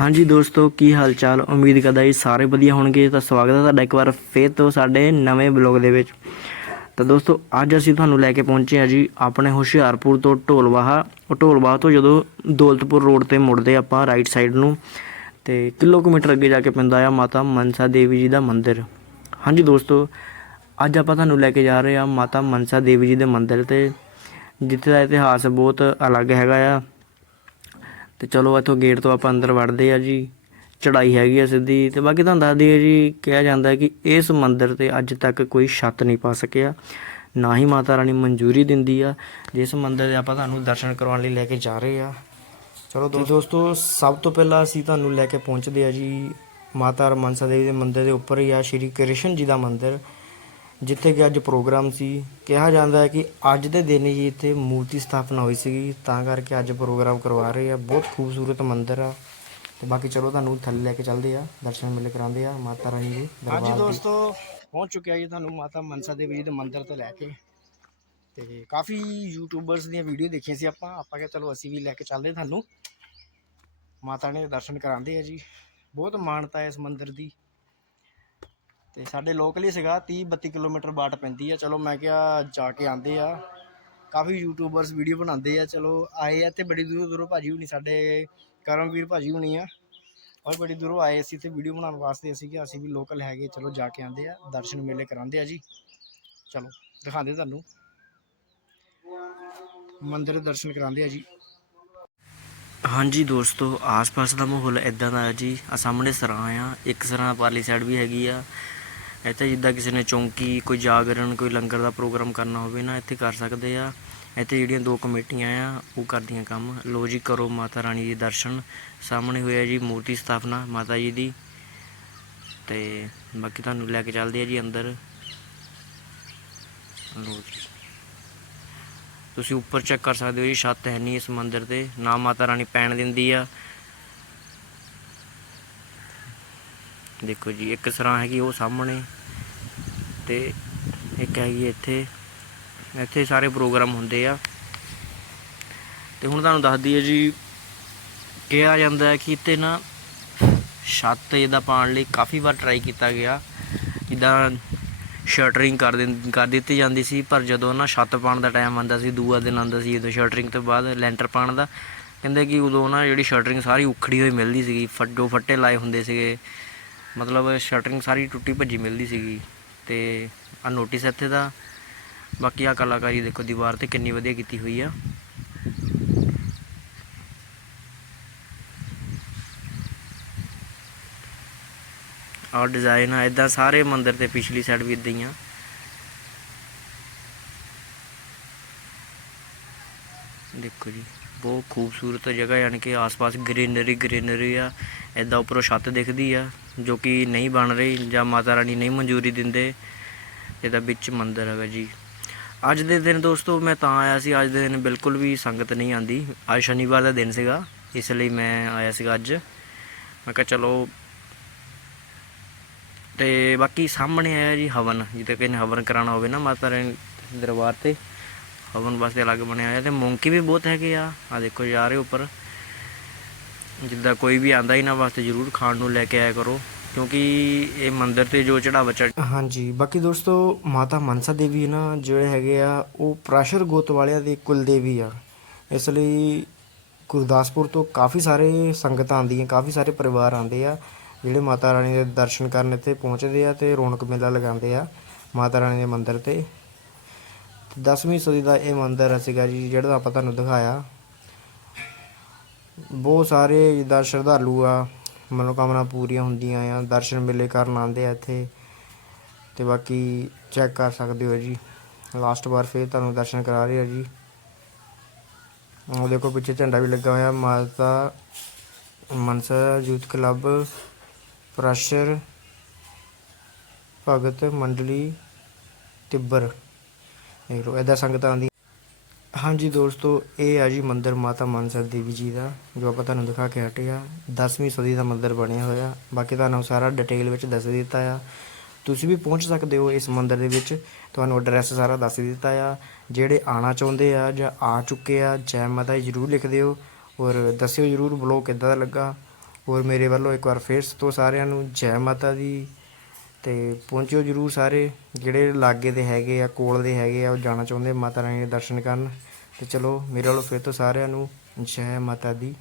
ਹਾਂਜੀ ਦੋਸਤੋ, ਕੀ ਹਾਲ ਚਾਲ ਉਮੀਦ ਕਰਦਾ ਜੀ ਸਾਰੇ ਵਧੀਆ ਹੋਣਗੇ। ਤਾਂ ਸਵਾਗਤ ਹੈ ਤੁਹਾਡਾ ਇੱਕ ਵਾਰ ਫੇਰ ਤੋਂ ਸਾਡੇ ਨਵੇਂ ਬਲੌਗ ਦੇ ਵਿੱਚ। ਤਾਂ ਦੋਸਤੋ, ਅੱਜ ਅਸੀਂ ਤੁਹਾਨੂੰ ਲੈ ਕੇ ਪਹੁੰਚੇ ਹਾਂ ਜੀ ਆਪਣੇ ਹੁਸ਼ਿਆਰਪੁਰ ਤੋਂ ਢੋਲਵਾਹਾ। ਉਹ ਢੋਲਵਾਹਾ ਤੋਂ ਜਦੋਂ ਦੌਲਤਪੁਰ ਰੋਡ ਤੇ ਮੁੜਦੇ ਆਪਾਂ ਰਾਈਟ ਸਾਈਡ ਨੂੰ, ਤੇ ਕਿਲੋਮੀਟਰ ਅੱਗੇ ਜਾ ਕੇ ਪੈਂਦਾ ਆ ਮਾਤਾ ਮਨਸਾ ਦੇਵੀ ਜੀ ਦਾ ਮੰਦਿਰ। ਹਾਂਜੀ ਦੋਸਤੋ, ਅੱਜ ਆਪਾਂ ਤੁਹਾਨੂੰ ਲੈ ਕੇ ਜਾ ਰਹੇ ਹਾਂ ਮਾਤਾ ਮਨਸਾ ਦੇਵੀ ਜੀ ਦੇ ਮੰਦਿਰ ਤੇ, ਜਿੱਥੇ ਦਾ ਇਤਿਹਾਸ ਬਹੁਤ ਅਲੱਗ ਹੈਗਾ ਆ। ਤੇ ਚਲੋ ਇੱਥੋਂ ਗੇਟ ਤੋਂ ਆਪਾਂ ਅੰਦਰ ਵੜਦੇ ਆ ਜੀ। ਚੜਾਈ ਹੈਗੀ ਆ ਸਿੱਧੀ ਤੇ ਬਾਕੀ ਤੁਹਾਨੂੰ ਦੱਸ ਦਈਏ ਜੀ, ਕਿਹਾ ਜਾਂਦਾ ਕਿ ਇਸ ਮੰਦਿਰ ਤੇ ਅੱਜ ਤੱਕ ਕੋਈ ਛੱਤ ਨਹੀਂ ਪਾ ਸਕਿਆ। ਨਾ ਹੀ ਮਾਤਾ ਰਾਣੀ ਮਨਜ਼ੂਰੀ ਦਿੰਦੀ ਆ। ਜਿਸ ਮੰਦਿਰ ਦੇ ਆਪਾਂ ਤੁਹਾਨੂੰ ਦਰਸ਼ਨ ਕਰਵਾਉਣ ਲਈ ਲੈ ਕੇ ਜਾ ਰਹੇ ਆ। ਚਲੋ ਦੋ- ਦੋਸਤੋ, ਸਭ ਤੋਂ ਪਹਿਲਾਂ ਅਸੀਂ ਤੁਹਾਨੂੰ ਲੈ ਕੇ ਪਹੁੰਚਦੇ ਆ ਜੀ। ਮਾਤਾ ਮਨਸਾ ਦੇਵੀ ਦੇ ਮੰਦਿਰ ਦੇ ਉੱਪਰ ਹੀ ਆ, ਸ਼੍ਰੀ ਕ੍ਰਿਸ਼ਨ ਜੀ ਦਾ ਮੰਦਿਰ। ਜਿੱਥੇ ਕਿ ਅੱਜ ਪ੍ਰੋਗਰਾਮ ਸੀ ਕਿਹਾ ਜਾਂਦਾ ਹੈ ਕਿ ਅੱਜ ਦੇ ਦਿਨ ਹੀ ਇੱਥੇ ਮੂਰਤੀ ਸਥਾਪਨਾ ਹੋਈ ਸੀਗੀ ਤਾਂ ਕਰਕੇ ਅੱਜ ਪ੍ਰੋਗਰਾਮ ਕਰਵਾ ਰਹੇ ਆ। ਬਹੁਤ ਖੂਬਸੂਰਤ ਮੰਦਿਰ ਆ। ਤੇ ਬਾਕੀ ਚਲੋ ਤੁਹਾਨੂੰ ਥੱਲੇ ਲੈ ਕੇ ਚੱਲਦੇ ਆ ਦਰਸ਼ਨ ਮੇਲੇ ਕਰਾਉਂਦੇ ਆ ਮਾਤਾ ਰਾਣੀ ਦੇ ਦਰਬਾਰ ਹਾਂਜੀ ਦੋਸਤੋ ਪਹੁੰਚ ਚੁੱਕਿਆ ਜੀ ਤੁਹਾਨੂੰ ਮਾਤਾ ਮਨਸਾ ਦੇਵੀ ਜੀ ਦੇ ਮੰਦਿਰ ਤੋਂ ਲੈ ਕੇ। ਤੇ ਕਾਫੀ ਯੂਟਿਊਬਰਸ ਦੀਆਂ ਵੀਡੀਓ ਦੇਖੀਆਂ ਸੀ ਆਪਾਂ ਆਪਾਂ ਕਿਹਾ ਚਲੋ ਅਸੀਂ ਵੀ ਲੈ ਕੇ ਚੱਲਦੇ ਤੁਹਾਨੂੰ। ਮਾਤਾ ਨੇ ਦਰਸ਼ਨ ਕਰਾਉਂਦੇ ਆ ਜੀ। ਬਹੁਤ ਮਾਨਤਾ ਹੈ ਇਸ ਮੰਦਿਰ ਦੀ। ਤੇ ਸਾਡੇ ਲੋਕਲ ਹੀ ਸੀਗਾ 30 32 ਕਿਲੋਮੀਟਰ ਬਾਟ ਪੈਂਦੀ ਆ। ਚਲੋ ਮੈਂ ਕਿਹਾ ਜਾ ਕੇ ਆਂਦੇ ਆ। ਕਾਫੀ ਯੂਟਿਊਬਰਸ ਵੀਡੀਓ ਬਣਾਉਂਦੇ ਆ। ਚਲੋ ਆਏ ਆ ਤੇ ਬੜੀ ਦੂਰੋਂ ਦੂਰੋਂ ਭਾਜੀ ਹੁਣੀ, ਸਾਡੇ ਕਰਮਵੀਰ ਭਾਜੀ ਹੁਣੀ ਆ। ਔਰ ਬੜੀ ਦੂਰੋਂ ਆਏ ਸੀ ਤੇ ਵੀਡੀਓ ਬਣਾਉਣ ਵਾਸਤੇ। ਅਸੀਂ ਕਿ ਅਸੀਂ ਵੀ ਲੋਕਲ ਹੈਗੇ, ਚਲੋ ਜਾ ਕੇ ਆਂਦੇ ਆ। ਦਰਸ਼ਨ ਮੇਲੇ ਕਰਾਉਂਦੇ ਆ ਜੀ। ਚਲੋ ਦਿਖਾਉਂਦੇ ਤੁਹਾਨੂੰ। ਮੰਦਿਰ ਦਰਸ਼ਨ ਕਰਾਉਂਦੇ ਆ ਜੀ। ਹਾਂਜੀ ਦੋਸਤੋ, ਆਸ-ਪਾਸ ਦਾ ਮਾਹੌਲ ਇਦਾਂ ਦਾ ਹੈ ਜੀ। ਆ ਸਾਹਮਣੇ ਸਰਾਂ ਆ। ਇੱਕ ਸਰਾਂ ਪਾਰਲੀ ਸਾਈਡ ਵੀ ਹੈਗੀ ਆ। ਇੱਥੇ ਜਿੱਦਾਂ ਕਿਸੇ ਨੇ ਚੌਂਕੀ, ਕੋਈ ਜਾਗਰਣ, ਕੋਈ ਲੰਗਰ ਦਾ ਪ੍ਰੋਗਰਾਮ ਕਰਨਾ ਹੋਵੇ ਨਾ, ਇੱਥੇ ਕਰ ਸਕਦੇ ਆ। ਇੱਥੇ ਜਿਹੜੀਆਂ ਦੋ ਕਮੇਟੀਆਂ ਆ, ਉਹ ਕਰਦੀਆਂ ਕੰਮ। ਲੋ ਜੀ, ਕਰੋ ਮਾਤਾ ਰਾਣੀ ਦੇ ਦਰਸ਼ਨ। ਸਾਹਮਣੇ ਹੋਇਆ ਜੀ ਮੂਰਤੀ ਸਥਾਪਨਾ ਮਾਤਾ ਜੀ ਦੀ। ਤੇ ਬਾਕੀ ਤੁਹਾਨੂੰ ਲੈ ਕੇ ਚੱਲਦੇ ਆ ਜੀ ਅੰਦਰ। ਲੋ ਜੀ। ਤੁਸੀਂ ਉੱਪਰ ਚੈੱਕ ਕਰ ਸਕਦੇ ਹੋ ਜੀ, ਛੱਤ ਹੈ ਨਹੀਂ ਇਸ ਮੰਦਿਰ ਤੇ ਨਾ ਮਾਤਾ ਰਾਣੀ ਪੈਣ ਦਿੰਦੀ ਆ। ਦੇਖੋ ਜੀ, ਇੱਕ ਸਰਾਂ ਹੈਗੀ ਉਹ ਸਾਹਮਣੇ। ਤੇ ਇੱਕ ਹੈਗੀ ਇੱਥੇ ਇੱਥੇ ਸਾਰੇ ਪ੍ਰੋਗਰਾਮ ਹੁੰਦੇ ਆ। ਤੇ ਹੁਣ ਤੁਹਾਨੂੰ ਦੱਸ ਦਈਏ ਜੀ, ਕਿਹਾ ਜਾਂਦਾ ਹੈ ਕਿ ਇੱਥੇ ਨਾ ਛੱਤ ਇਹਦਾ ਪਾਉਣ ਲਈ ਕਾਫੀ ਵਾਰ ਟਰਾਈ ਕੀਤਾ ਗਿਆ। ਜਿੱਦਾਂ ਸ਼ਟਰਿੰਗ ਕਰ ਦਿੰ, ਕਰ ਦਿੱਤੀ ਜਾਂਦੀ ਸੀ, ਪਰ ਜਦੋਂ ਨਾ ਛੱਤ ਪਾਉਣ ਦਾ ਟਾਈਮ ਆਉਂਦਾ ਸੀ, ਦੂਆ ਦਿਨ ਆਉਂਦਾ ਸੀ ਜਦੋਂ ਸ਼ਟਰਿੰਗ ਤੋਂ ਬਾਅਦ ਲੈਂਟਰ ਪਾਉਣ ਦਾ, ਕਹਿੰਦੇ ਕਿ ਉਦੋਂ ਨਾ ਜਿਹੜੀ ਸ਼ਟਰਿੰਗ ਸਾਰੀ ਉਖੜੀ ਹੋਈ ਮਿਲਦੀ ਸੀਗੀ ਫੱਟੋ ਫੱਟੇ ਲਾਏ ਹੁੰਦੇ ਸੀਗੇ, ਮਤਲਬ ਸ਼ਟਰਿੰਗ ਸਾਰੀ ਟੁੱਟੀ ਭੱਜੀ ਮਿਲਦੀ ਸੀਗੀ। ਤੇ ਆ ਨੋਟਿਸ ਇੱਥੇ ਦਾ। ਬਾਕੀ ਆ ਕਲਾਕਾਰੀ ਦੇਖੋ, ਦੀਵਾਰ ਤੇ ਕਿੰਨੀ ਵਧੀਆ ਕੀਤੀ ਹੋਈ ਆ। ਔਰ ਡਿਜ਼ਾਈਨ ਆ ਇਦਾਂ ਸਾਰੇ ਮੰਦਿਰ ਤੇ ਪਿਛਲੀ ਸਾਈਡ ਵੀ ਇਦਾਂ ਹੀ ਆ। ਦੇਖੋ ਜੀ, ਬਹੁਤ ਖੂਬਸੂਰਤ ਜਗ੍ਹਾ, ਯਾਨੀ ਕਿ ਆਸ-ਪਾਸ ਗ੍ਰੀਨਰੀ ਗ੍ਰੀਨਰੀ ਆ। ਇਦਾਂ ਉੱਪਰੋਂ ਛੱਤ ਦਿਖਦੀ ਆ। ਜੋ ਕਿ ਨਹੀਂ ਬਣ ਰਹੀ ਜਾਂ ਮਾਤਾ ਰਾਣੀ ਨਹੀਂ ਮਨਜ਼ੂਰੀ ਦਿੰਦੇ, ਇਹਦਾ ਵਿੱਚ ਮੰਦਰ ਹੈਗਾ ਜੀ। ਅੱਜ ਦੇ ਦਿਨ ਦੋਸਤੋ, ਮੈਂ ਤਾਂ ਆਇਆ ਸੀ, ਅੱਜ ਦੇ ਦਿਨ ਬਿਲਕੁਲ ਵੀ ਸੰਗਤ ਨਹੀਂ ਆਂਦੀ। ਅੱਜ ਸ਼ਨੀਵਾਰ ਦਾ ਦਿਨ ਸੀਗਾ, ਇਸ ਲਈ ਮੈਂ ਆਇਆ ਸੀਗਾ ਅੱਜ। ਮੈਂ ਕਿਹਾ ਚਲੋ, ਤੇ ਬਾਕੀ ਸਾਹਮਣੇ ਆਇਆ ਜੀ ਹਵਨ, ਜਿੱਥੇ ਕਿਸੇ ਨੇ ਹਵਨ ਕਰਾਉਣਾ ਹੋਵੇ ਨਾ ਮਾਤਾ ਰਾਣੀ ਦਰਬਾਰ ਤੇ। ਹਵਨ ਵਾਸਤੇ ਅਲੱਗ ਬਣਿਆ ਹੋਇਆ, ਤੇ ਮੌਂਕੀ ਵੀ ਬਹੁਤ ਹੈਗੇ ਆ। ਆ ਦੇਖੋ, ਜਾ ਰਹੇ ਉੱਪਰ। ਜਿੱਦਾਂ ਕੋਈ ਵੀ ਆਂਦਾ ਇਹਨਾਂ ਵਾਸਤੇ ਜ਼ਰੂਰ ਖਾਣ ਨੂੰ ਲੈ ਕੇ ਆਇਆ ਕਰੋ, ਕਿਉਂਕਿ ਇਹ ਮੰਦਿਰ ਤੇ ਜੋ ਚੜਾਵਾ ਚੜ ਹਾਂਜੀ, ਬਾਕੀ ਦੋਸਤੋ ਮਾਤਾ ਮਨਸਾ ਦੇਵੀ ਨਾ, ਜਿਹੜੇ ਹੈਗੇ ਆ, ਉਹ ਪ੍ਰਾਸ਼ਰ ਗੋਤ ਵਾਲਿਆਂ ਦੇ ਕੁਲ ਦੇਵੀ ਆ। ਇਸ ਲਈ ਗੁਰਦਾਸਪੁਰ ਤੋਂ ਕਾਫੀ ਸਾਰੇ ਸੰਗਤਾਂ ਆਉਂਦੀਆਂ ਕਾਫੀ ਸਾਰੇ ਪਰਿਵਾਰ ਆਉਂਦੇ ਆ, ਜਿਹੜੇ ਮਾਤਾ ਰਾਣੀ ਦੇ ਦਰਸ਼ਨ ਕਰਨ ਇੱਥੇ ਪਹੁੰਚਦੇ ਆ ਤੇ ਰੌਣਕ ਮੇਲਾ ਲਗਾਉਂਦੇ ਆ ਮਾਤਾ ਰਾਣੀ ਦੇ ਮੰਦਿਰ ਤੇ। 10ਵੀਂ ਸਦੀ ਦਾ ਇਹ ਮੰਦਿਰ ਸੀਗਾ ਜੀ, ਜਿਹੜਾ ਆਪਾਂ ਤੁਹਾਨੂੰ ਦਿਖਾਇਆ। ਬਹੁਤ ਸਾਰੇ ਜਿੱਦਾਂ ਸ਼ਰਧਾਲੂ ਆ, ਮਨੋਕਾਮਨਾ ਪੂਰੀਆਂ ਹੁੰਦੀਆਂ ਆ, ਦਰਸ਼ਨ ਮੇਲੇ ਕਰਨ ਆਉਂਦੇ ਆ ਇੱਥੇ, ਤੇ ਬਾਕੀ ਚੈੱਕ ਕਰ ਸਕਦੇ ਹੋ ਜੀ। ਲਾਸਟ ਵਾਰ ਫੇਰ ਤੁਹਾਨੂੰ ਦਰਸ਼ਨ ਕਰਾ ਰਹੇ ਆ ਜੀ। ਉਹ ਦੇਖੋ ਪਿੱਛੇ ਝੰਡਾ ਵੀ ਲੱਗਾ ਹੋਇਆ ਮਾਤਾ ਮਨਸਾ ਯੂਥ ਕਲੱਬ, ਪ੍ਰੈਸ਼ਰ, ਭਗਤ ਮੰਡਲੀ, ਤਿੱਬਰ। ਦੇਖ ਲਓ ਇਹਦਾ ਸੰਗਤਾਂ ਆਉਂਦੀ ਹਾਂਜੀ ਦੋਸਤੋ, ਇਹ ਆ ਜੀ ਮੰਦਿਰ ਮਾਤਾ ਮਨਸਾ ਦੇਵੀ ਜੀ ਦਾ, ਜੋ ਆਪਾਂ ਤੁਹਾਨੂੰ ਦਿਖਾ ਕੇ ਹਟੇ ਆ। 10ਵੀਂ ਸਦੀ ਦਾ ਮੰਦਿਰ ਬਣਿਆ ਹੋਇਆ। ਬਾਕੀ ਤੁਹਾਨੂੰ ਸਾਰਾ ਡਿਟੇਲ ਵਿੱਚ ਦੱਸ ਦਿੱਤਾ ਆ। ਤੁਸੀਂ ਵੀ ਪਹੁੰਚ ਸਕਦੇ ਹੋ ਇਸ ਮੰਦਿਰ ਦੇ ਵਿੱਚ। ਤੁਹਾਨੂੰ ਐਡਰੈਸ ਸਾਰਾ ਦੱਸ ਦਿੱਤਾ ਆ। ਜਿਹੜੇ ਆਣਾ ਚਾਹੁੰਦੇ ਆ ਜਾਂ ਆ ਚੁੱਕੇ ਆ, ਜੈ ਮਾਤਾ ਜਰੂਰ ਲਿਖ ਦਿਓ। ਔਰ ਦੱਸਿਓ ਜਰੂਰ ਬਲੌਗ ਕਿੱਦਾਂ ਦਾ ਲੱਗਾ। ਔਰ ਮੇਰੇ ਵੱਲੋਂ ਇੱਕ ਵਾਰ ਫੇਰ ਤੋਂ ਸਾਰਿਆਂ ਨੂੰ ਜੈ ਮਾਤਾ ਦੀ। ਤੇ ਪਹੁੰਚਿਓ ਜਰੂਰ ਸਾਰੇ। ਜਿਹੜੇ ਲਾਗੇ ਦੇ ਹੈਗੇ ਆ, ਕੋਲ ਦੇ ਹੈਗੇ ਆ, ਉਹ ਜਾਣਾ ਚਾਹੁੰਦੇ ਮਾਤਾ ਰਾਣੀ ਦੇ ਦਰਸ਼ਨ ਕਰਨ। ਤੇ ਚਲੋ ਮੇਰੇ ਵੱਲੋਂ ਫਿਰ ਤੋਂ ਸਾਰਿਆਂ ਨੂੰ ਜੈ ਮਾਤਾ ਦੀ।